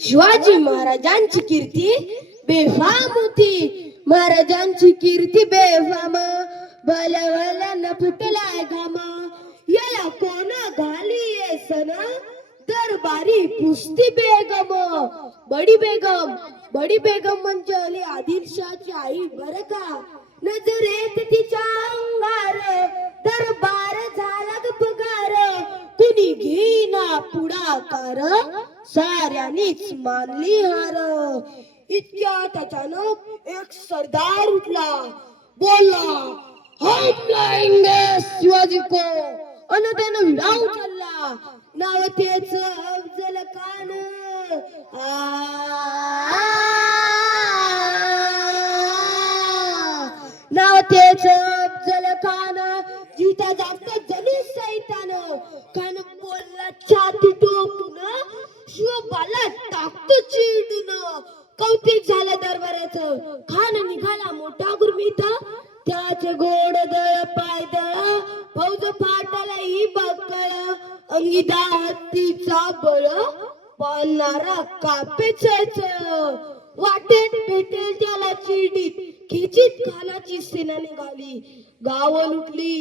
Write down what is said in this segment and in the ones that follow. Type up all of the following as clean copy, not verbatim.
शिवाजी महाराजांची कीर्ती बेफाम होती. महाराजांची कीर्ती बेफाम, बलवलन फुटलाय घाम. याला कोण घाली सन, दरबारी पुसती बेगम. बडी बेगम म्हणजे अली आदिलशाची आई बर का. नजरेत तिच्या अंगार दरबार झाला पगार. कुणी घेईना पुढाकार, साऱ्यांनीच मानली हार. इतक्यात अचानक एक सरदार उठला, बोलला, हम लाएंगे शिवाजी को. अन त्यानं विडा उचलला. नाव त्याच अफजल खान. नाव त्याच अफजल खान. जिता जागत जणू सैतान. खान बोलला छाती टोकून, शिवबाला टाकतो चिडून. कौतिक झालं दरबाराचं. खान निघाला मोठा गुरमीत, त्याचे गोड दळ पायदळ. फौज फाटाला ही बकळ, अंगिदा हत्तीचा बळ. पालणारा कापे चळचळ, वाटेत भेटेल त्याला चिडीत. खिचीत खानाची सेना निघाली. गाव लुटली,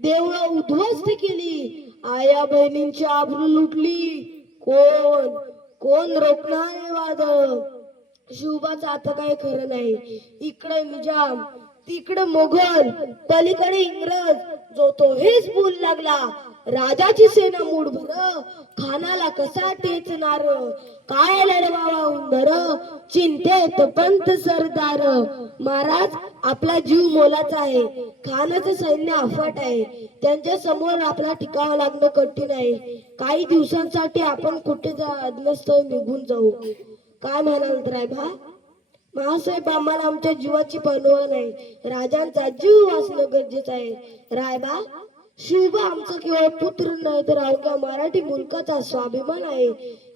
देवळं उद्ध्वस्त केली. आया बहिणींची आबरू लुटली. कोण रोखणार वादळ. शिवबाचं आता काही खरं नाही. इकडे निजाम, तिकडे मोगल, पलीकडे इंग्रज. जो तो हेच बोल लागला. राजाची सेना मूडभर, खानाला कसा टेचणार. काय लढवावा उंदर, चिंतेत पंत सरदार. महाराज, आपला जीव मोलाचा आहे. खानाचं सैन्य अफाट आहे. त्यांच्या समोर आपला टिकावं लागणं कठीण आहे. काही दिवसांसाठी आपण कुठे नसतो निघून जाऊ. काय म्हणाल रायबा? महासाहेब, आम्हाला आमच्या जीवाची पर्वा नाही. राजांचा जीव वाचणं गरजेचं आहे. रायबा, शिवबा आमचा केवळ पुत्र नाही तर अवघ्या मराठी मुलकाचा स्वाभिमान आहे.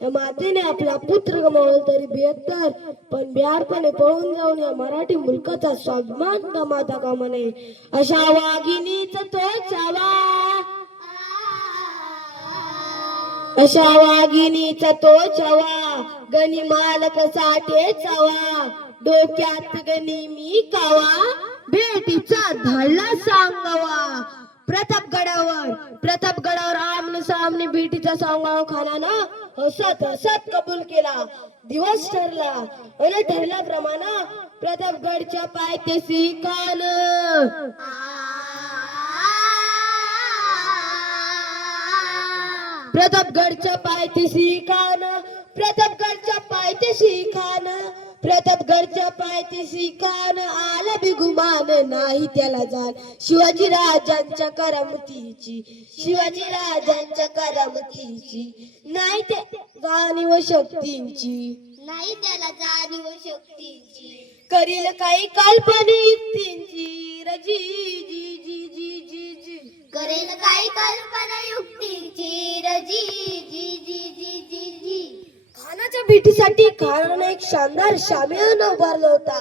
या मातेने आपला पुत्र गमावला तरी बेहत्तर, पण बिहारपणे पळून जाऊन या मराठी मुलकाचा स्वाभिमान गमावता कामा नये. अशा वाघिणीचा तो चावा, अशा वाघिणीचा तो छवा. गणी मालक साठे चवा, डोक्यात गणी मी कावा. भेटीचा धाडला सांगावा. प्रतापगडावर आमने सामने भेटीचा सांगावा. खानानं हसत हसत कबूल केला. दिवस ठरला आणि ठरल्याप्रमाणे प्रतापगडच्या पायथ्याशी खान. प्रतापगडच्या पायथ्याशी खान. प्रतापगडच्या पायथ्याशी खान. प्रतापगडच्या पायथ्याशी खान. आला बिगुमान नाही त्याला जाण. शिवाजी राजांच्या करामतीची, शिवाजी राजांच्या करामतीची. नाही ते जाणीव शक्तींची, नाही त्याला जाणीव शक्तीची. करील काही काल्पनिक रजी जी जी जी जी जी. करेल काही कल्पना युक्तीची रजी जी जी जी जी जी. खानाच्या भेटीसाठी खानाने एक शानदार शामियाना उभारला होता.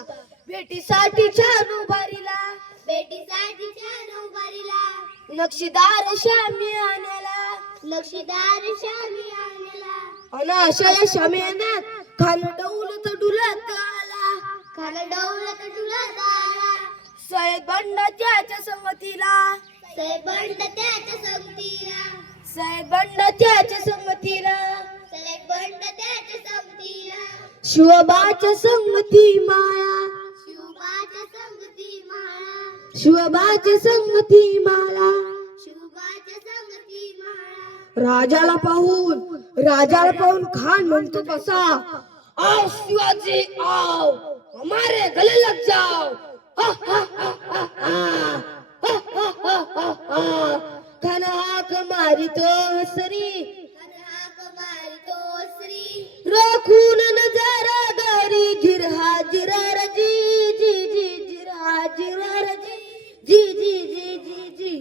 भेटीसाठी छान उभारीला, भेटीसाठी छान उभारीला. नक्षीदार शामियानाला, नक्षीदार शामियानाला. आणि अशा या शामियानात खान डौलत डुलत आला. खान डौलत डुलत आला. सय्यद बंड त्याच्या संगतीला, सय्यद बंड त्याच्या संगतीला. सय्यद बंड त्याच्या संगतीला. सय्यद बंड त्याच्या संगतीला. शिवबाच्या संगती माळा, शिवबाच्या संगती माळा. शिवबाच्या संगती माळा. शिवबाच्या संगती माळा. राजाला पाहून खान म्हणतो कसा, आओ शिवाजी आओ, हमारे गले लग जाओ. खान हाक मारितो हसरी, राखून नजारा गारी. जिरहा जिरार जी जी जी. जिरहा जिरार जी जी जी जी जी जी.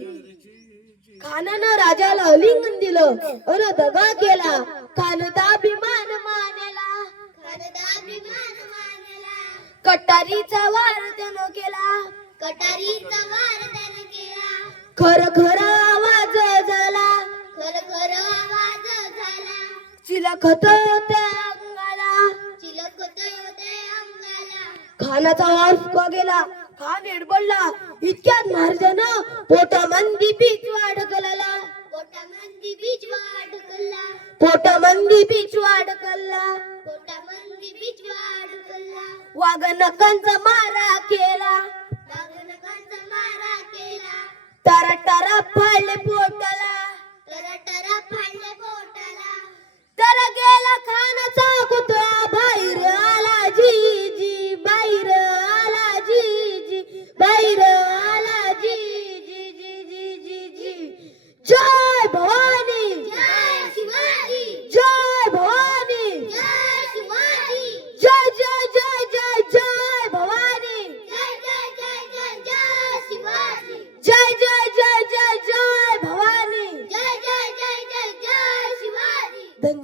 खानानं राजाला अलिंगन दिलं अन दगा केला. खान दाभिमान मानेला, खान दाभिमान मानेला. कटारीचा वार त्यानं केला, कटारीचा वार त्यानं केला. खर खर आवाज झाला, खर खर आवाज झाला. चिलखत त्या अंगाला, खानाचा अर्थ का गेला. खान एडबडला. इतक्यात महाराजानं पोटामंदी बीच अडकला. पोटामंदी बीजवा अडकला. पोटामंदी बीच अडकला. पोटामंदी बीजवा अडकला. वाघनकांचा मारा केला. वाघनखांचा मारा केला. टरा फाडले पोटाला. टरा टरा फाडले पोटाला. तर